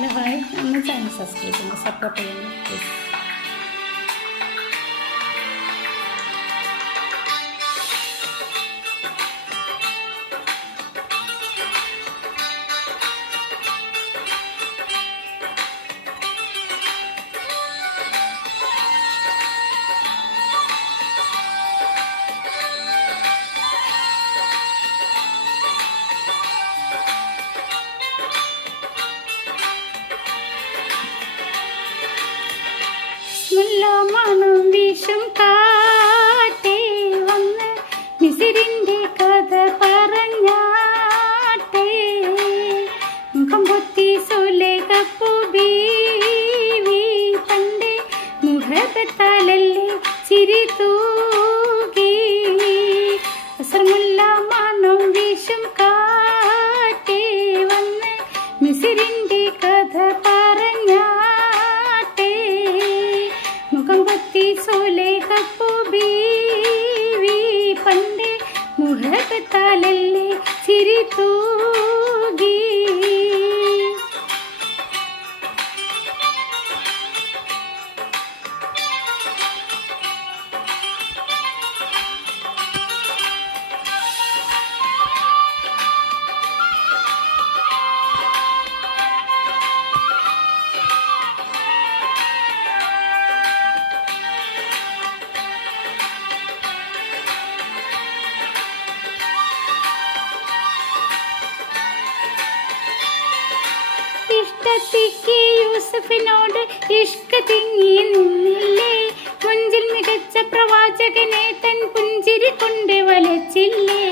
Hello hi, ഒന്ന് channel subscribe ചെയ്യുന്നു, support ചെയ്യുന്നു പ്ലീസ്. മണം വീശും കാറ്റേ വന്ന് മിസിരിൻ്റെ കഥ പറഞ്ഞാട്ടേ. മുഖം പൊത്തി സുലേഖപ്പൂ ബീവി പണ്ടേ മുഹബത്താലല്ലേ ചിരി തൂകി. അസർമുല്ല മണം വീശും കാറ്റേ വന്ന് മിസിരിൻ്റെ കഥ സുലേഖപ്പൂ ബീവി പണ്ടേ മുഹബത്താലല്ലേ ചിരി തൂകി. ഇഷ്ടത്തിക്ക് യൂസഫിനോട് ഇഷ്ക തിങ്ങി നിന്നില്ലേ. മുഞ്ചിൽ മികച്ച പ്രവാചകനെ തൻ പുഞ്ചിരി കൊണ്ട് വലച്ചില്ലേ.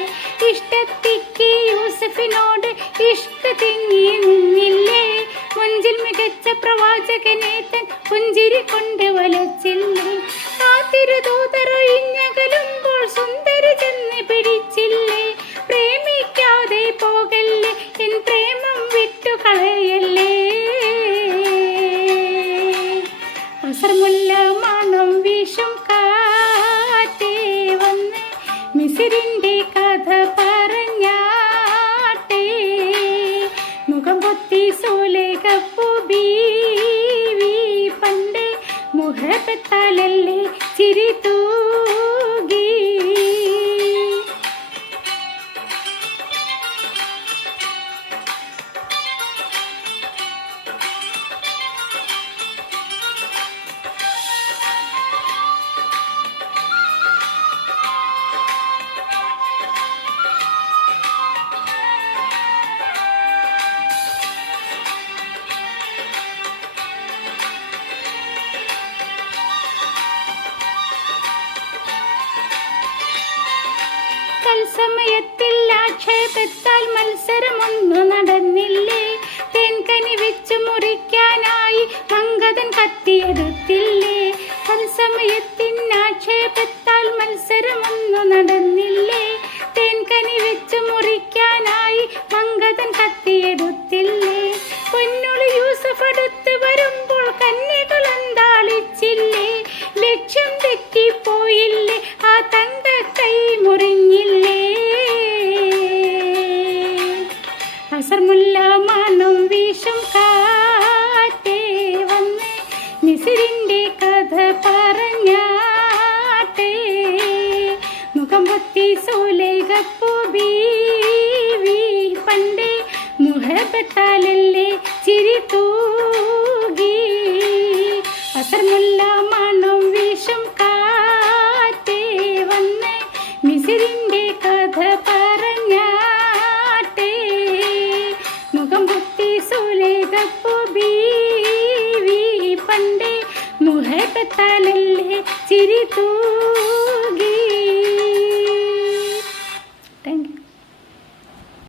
ഇഷ്ടത്തിക്ക് യൂസഫിനോട് ഇഷ്ക തിങ്ങി നിന്നില്ലേ. മുഞ്ചിൽ മികച്ച പ്രവാചകനെ തൻ പുഞ്ചിരി കൊണ്ട് വലച്ചില്ലേ. ആ തിരുദൂതറൊഴിഞ്ഞകലുമ്പോൾ സുന്ദരി ചെന്ന് പിടിച്ചില്ലേ. പ്രേമിക്കാതെ പോകല്ലേ, എൻ പ്രേമം വിട്ടു കളയല്ലേ. അസർമുല്ല മണം വീശും കാറ്റേ വന്ന് മിസിരിൻ്റെ കഥ പറഞ്ഞാട്ടേ. മുഖം പൊത്തി സുലേഖപ്പൂ ബീവി പണ്ടേ മുഹബത്താലല്ലേ ചിരി തൂകി. തത്സമയത്തിൽ ആക്ഷേപത്താൽ മത്സരമൊന്നു നടന്നില്ലേ. തേൻകനി വെച്ചു മുറിക്കാനായി മംഗതൻ കത്തിയെടുത്തില്ലേ. തത്സമയത്തിൻ ആക്ഷേപത്താൽ മത്സരമൊന്നു നടന്നില്ലേ. തേൻകനി വെച്ചു മുറിക്കാനായി മംഗതൻ കത്തിയെടുത്തില്ലേ. പൊന്നുളി യൂസഫ് അടുത്ത് വരുമ്പോൾ കന്യകൾ അന്താളിച്ചില്ലേ. ലക്ഷ്യം തെറ്റിപ്പോയില്ലേ, ആ തണ്ട കൈ മുറിഞ്ഞില്ലേ. അസർമുല്ല മണം വീശും കാറ്റേ വന്ന് മിസിരിൻ്റെ കഥ പറഞ്ഞാട്ടേ. മുഖം പൊത്തി സുലേഖപ്പൂ ബീവി പണ്ടേ മുഹബത്താലല്ലേ ചിരി തൂകി. അസർമുല്ല മണം വീശും കാറ്റേ വന്ന് മിസിരിൻ്റെ കഥ പറഞ്ഞാട്ടേ. മുഖം പൊത്തി സുലേഖപ്പൂ ബീവി പണ്ടേ മുഹബത്താലല്ലേ ചിരി തൂകി.